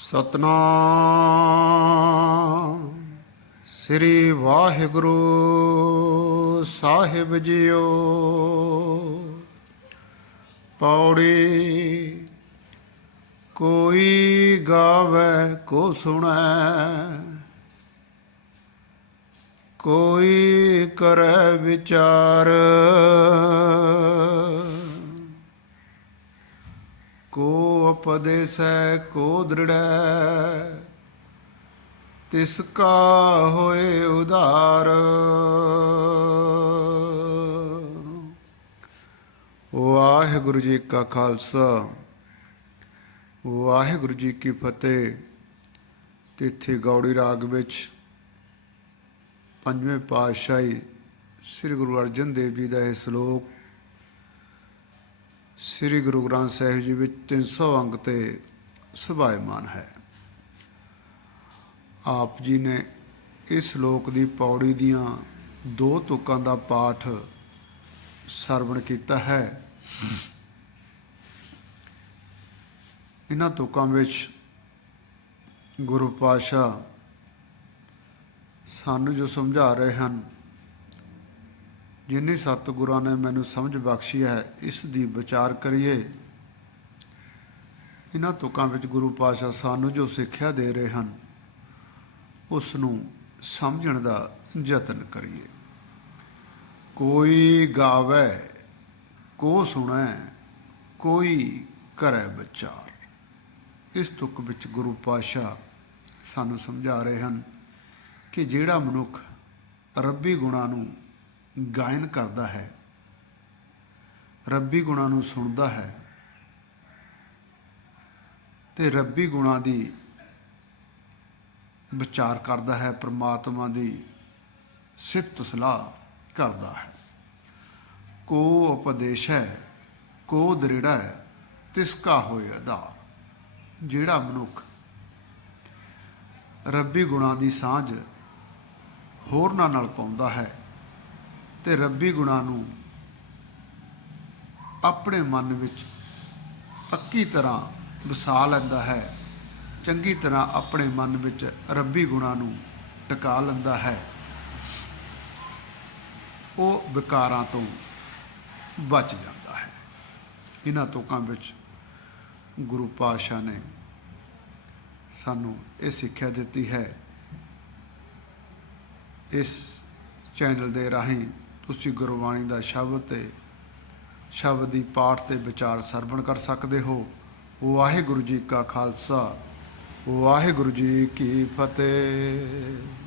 ਸਤਨਾਮ। ਸ੍ਰੀ ਵਾਹਿਗੁਰੂ ਸਾਹਿਬ ਜੀਓ। ਪੌੜੀ ਕੋਈ ਗਾਵੇ ਕੋ ਸੁਣੈ ਕੋਈ ਕਰੈ ਵਿਚਾਰ। ਕੋ ਉਪਦੇਸੈ ਕੋ ਦ੍ਰਿੜੈ। ਤਿਸ ਕਾ ਹੋਏ ਉਧਾਰ। ਵਾਹਿਗੁਰੂ ਜੀ ਕਾ ਖਾਲਸਾ, ਵਾਹਿਗੁਰੂ ਜੀ ਕੀ ਫਤਿਹ। ਤਿੱਥੇ ਗੌੜੀ ਰਾਗ ਵਿੱਚ ਪੰਜਵੇਂ ਪਾਤਸ਼ਾਹੀ ਸ੍ਰੀ ਗੁਰੂ ਅਰਜਨ ਦੇਵ ਜੀ ਦਾ ਇਹ ਸ਼ਲੋਕ ਸ੍ਰੀ ਗੁਰੂ ਗ੍ਰੰਥ ਸਾਹਿਬ ਜੀ ਵਿੱਚ 300 ਅੰਗ ਤੇ ਸੁਭਾਇਮਾਨ ਹੈ। ਆਪ ਜੀ ਨੇ ਇਸ ਸ਼ਲੋਕ ਦੀ ਪੌੜੀ ਦੀਆਂ ਦੋ ਤੁਕਾਂ ਦਾ ਪਾਠ ਸਰਵਣ ਕੀਤਾ ਹੈ। ਇਹਨਾਂ ਤੁਕਾਂ ਵਿੱਚ ਗੁਰੂ ਪਾਸ਼ਾ ਸਾਨੂੰ ਜੋ ਸਮਝਾ ਰਹੇ ਹਨ ਜਿੰਨੀ ਸਤਿਗੁਰਾਂ ਨੇ ਮੈਨੂੰ ਸਮਝ ਬਖਸ਼ੀ ਹੈ, ਇਸ ਦੀ ਵਿਚਾਰ ਕਰੀਏ। ਇਹਨਾਂ ਤੁਕਾਂ ਵਿੱਚ ਗੁਰੂ ਪਾਤਸ਼ਾਹ ਸਾਨੂੰ ਜੋ ਸਿੱਖਿਆ ਦੇ ਰਹੇ ਹਨ ਉਸ ਨੂੰ ਸਮਝਣ ਦਾ ਯਤਨ ਕਰੀਏ। ਕੋਈ ਗਾਵੇ, ਕੋ ਸੁਣੈ, ਕੋਈ ਕਰੈ ਵਿਚਾਰ। ਇਸ ਤੁਕ ਵਿੱਚ ਗੁਰੂ ਪਾਸ਼ਾ ਸਾਨੂੰ ਸਮਝਾ ਰਹੇ ਹਨ ਕਿ ਜਿਹੜਾ ਮਨੁੱਖ ਰੱਬੀ ਗੁਣਾਂ ਨੂੰ ਗਾਇਨ ਕਰਦਾ ਹੈ। ਰੱਬੀ ਗੁਣਾਂ ਨੂੰ ਸੁਣਦਾ ਹੈ ਤੇ ਰੱਬੀ ਗੁਣਾਂ ਦੀ ਵਿਚਾਰ ਕਰਦਾ ਹੈ, ਪ੍ਰਮਾਤਮਾ ਦੀ ਸਿਫਤ ਸਲਾਹ ਕਰਦਾ ਹੈ। ਕੋ ਉਪਦੇਸ਼ ਹੈ, ਕੋ ਦ੍ਰਿੜਾ ਹੈ, ਤਿਸ ਕਾ ਹੋਏ ਆਧਾਰ, ਜਿਹੜਾ ਮਨੁੱਖ ਰੱਬੀ ਗੁਣਾਂ ਦੀ ਸਾਂਝ ਹੋਰਨਾਂ ਨਾਲ ਪਾਉਂਦਾ ਹੈ ਤੇ ਰੱਬੀ ਗੁਣਾਂ ਨੂੰ ਆਪਣੇ ਮਨ ਵਿੱਚ ਪੱਕੀ ਤਰ੍ਹਾਂ ਵਸਾ ਲੈਂਦਾ ਹੈ, ਚੰਗੀ ਤਰ੍ਹਾਂ ਆਪਣੇ ਮਨ ਵਿੱਚ ਰੱਬੀ ਗੁਣਾਂ ਨੂੰ ਟਿਕਾ ਲੈਂਦਾ ਹੈ। ਉਹ ਵਿਕਾਰਾਂ ਤੋਂ ਬਚ ਜਾਂਦਾ ਹੈ। ਇਹਨਾਂ ਤੁਕਾਂ ਵਿੱਚ ਗੁਰੂ ਪਾਤਸ਼ਾਹ ਨੇ ਸਾਨੂੰ ਇਹ ਸਿੱਖਿਆ ਦਿੱਤੀ ਹੈ। ਇਸ ਚੈਨਲ ਦੇ ਰਾਹੀਂ ਤੁਸੀਂ ਗੁਰਬਾਣੀ ਦਾ ਸ਼ਬਦ ਤੇ, ਸ਼ਬਦ ਦੀ ਪਾਠ ਤੇ ਵਿਚਾਰ ਸਰਵਣ ਕਰ ਸਕਦੇ ਹੋ। ਵਾਹਿਗੁਰੂ ਜੀ ਕਾ ਖਾਲਸਾ, ਵਾਹਿਗੁਰੂ ਜੀ ਕੀ ਫਤਿਹ।